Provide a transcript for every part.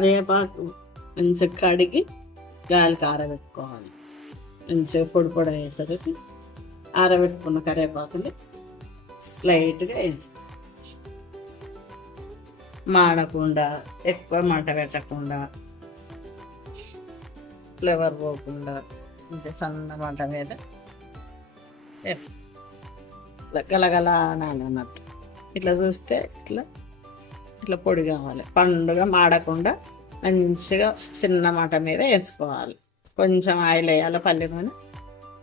కరివేపాకు మంచిగా కడిగి గాలికి ఆరబెట్టుకోవాలి. మంచిగా పొడి పొడి అయ్యేసరికి ఆరబెట్టుకున్న కరివేపాకుని లైట్గా వేసి మాడకుండా, ఎక్కువ మంట పెట్టకుండా, ఫ్లేవర్ పోకుండా అంటే సన్న మంట మీద ఇట్లా గలగల అన్నట్టు ఇట్లా చూస్తే ఇట్లా ఇట్లా పొడి కావాలి. పండుగ మాడకుండా మంచిగా చిన్న మంట మీద వేసుకోవాలి. కొంచెం ఆయిల్ వేయాలి, పల్లి నూనె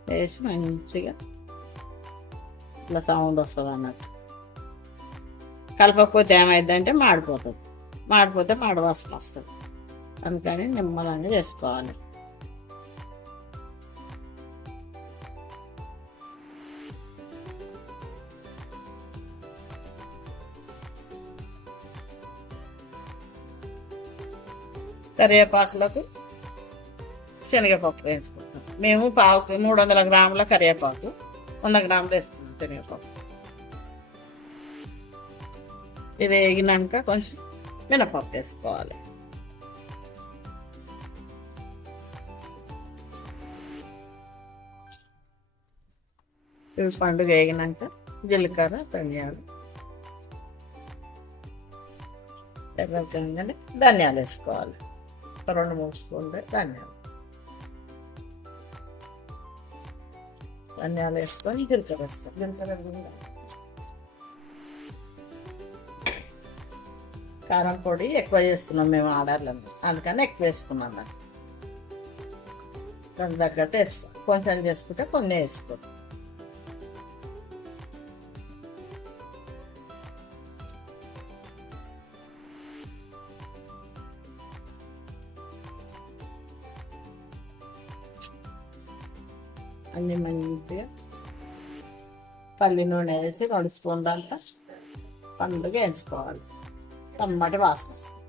వేసి మంచిగా ఇట్లా సౌండ్ వస్తుంది అన్నట్టు. కలపకపోతే ఏమైందంటే మాడిపోతుంది. మాడిపోతే మాడవాసన వస్తుంది. అందుకని నిమ్మలంగా చేసుకోవాలి. కరివేపాకులకు శనగపప్పు వేసుకుంటాం. మేము 300 గ్రాముల కరివేపాకు 100 గ్రాములు వేస్తున్నాం శనగపప్పు. ఇది వేగినాక కొంచెం మినపప్పు వేసుకోవాలి. ఇవి పండుగ వేగినాక జీలకర్ర, ధనియాలు, ధనియాలు వేసుకోవాలి. 2-3 స్పూన్లు ధనియాలు వేసుకొని జీలకర్ర వేస్తాం. జీలకర్ర కారం పొడి ఎక్కువ చేస్తున్నాం మేము ఆర్డర్లను, అందుకని ఎక్కువ వేసుకున్నాం. దాని తగ్గట్టు వేసుకో. కొంచెం చేసుకుంటే కొన్ని వేసుకో. అన్నీ మంచిగా పల్లి నూనె వేసి 2 స్పూన్లు అంతా పండుగ వేసుకోవాలి. టమాటా వాసన వస్తుంది.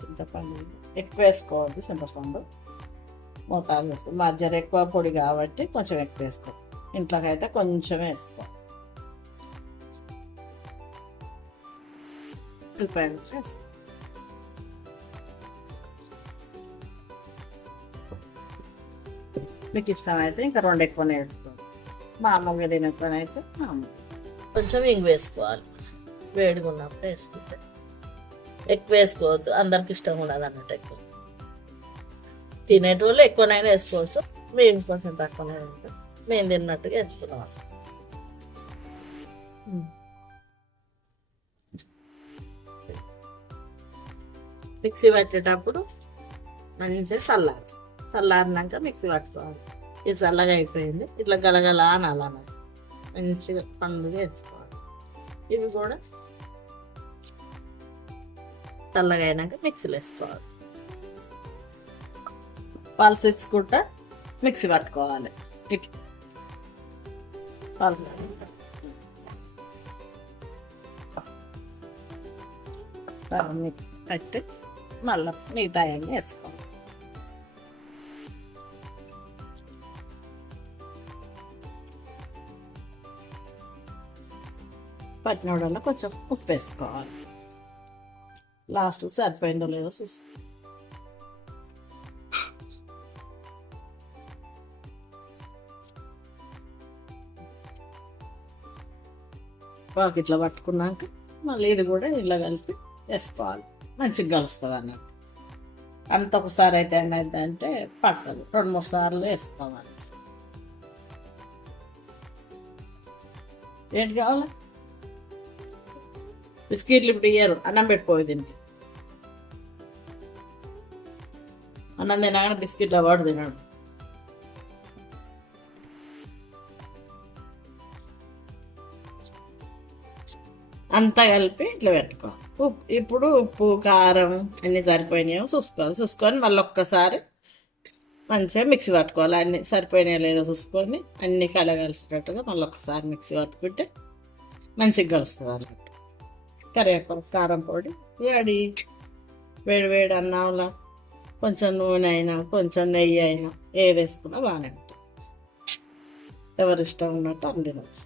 చింతపండు ఎక్కువ వేసుకోవద్దు. చింతపండు మోతాదు వేసుకో. మా జర ఎక్కువ పొడి కాబట్టి కొంచెం ఎక్కువ వేసుకో. ఇంట్లోకైతే కొంచెం వేసుకో. వేసుకో. మీకు ఇష్టమైతే ఇంకా 2 ఎక్కువనే వేసుకోవాలి. మామూలుగా తినకపోయినైతే కొంచెం ఇంగు వేసుకోవాలి. వేడిగా ఉన్నప్పుడు వేసుకుంటే ఎక్కువ వేసుకోవద్దు. అందరికి ఇష్టం ఉండదు అన్నట్టు. ఎక్కువ తినేటోళ్ళు ఎక్కువనైనా వేసుకోవచ్చు. మేము కొంచెం తక్కువనే ఉంటాం. మేము తిన్నట్టుగా వేసుకున్నాం. మిక్సీ పట్టేటప్పుడు మంచిగా చల్లారినాక మిక్సీ పట్టుకోవాలి. ఇది చల్లగా అయిపోయింది. ఇట్లా గలగల అనాలి. మంచిగా పండుగ వేసుకోవాలి. ఇవి కూడా చల్లగా అయినాక మిక్సీలో వేసుకోవాలి. పల్స్ ఇచ్చుకుంటా మిక్సీ పట్టుకోవాలి. ఇట్లా కట్టి మళ్ళీ మిగతా అన్నీ వేసుకోవాలి. పట్టినోడల్లో కొంచెం ఉప్పు వేసుకోవాలి. లాస్ట్ సరిపోయిందో లేదో చూసుకో. ఇట్లా పట్టుకున్నాక మళ్ళీ ఇది కూడా ఇలా కలిపి వేసుకోవాలి. మంచిగా కలుస్తుంది అన్నట్టు. అంత ఒకసారి అయితే ఏమైందంటే పట్టదు. 2-3 సార్లు వేసుకోవాలి. ఏంటి కావాలి? బిస్కెట్లు ఇప్పుడు ఇయ్యారు. అన్నం పెట్టుకోవాలి. దీనికి అన్నం తినగానే బిస్కెట్లు అవార్డు తినాడు. అంతా కలిపి ఇట్లా పెట్టుకో. ఇప్పుడు ఉప్పు, కారం అన్నీ సరిపోయినాయో చూసుకొని మళ్ళీ ఒక్కసారి మంచిగా మిక్సీ పట్టుకోవాలి. అన్నీ సరిపోయినాయో లేదో చూసుకొని అన్నీ కలగలిసినట్టుగా మళ్ళీ ఒక్కసారి మిక్సీ పట్టుకుంటే మంచిగా కలుస్తుంది అన్నట్టు. కరివేపాకు, కారం పొడి రెడీ. వేడి అన్నంలో కొంచెం నూనె అయినా కొంచెం నెయ్యి అయినా ఏది వేసుకున్నా బాగానే ఉంటుంది. ఎవరి ఇష్టం ఉన్నట్టు అని తినచ్చు.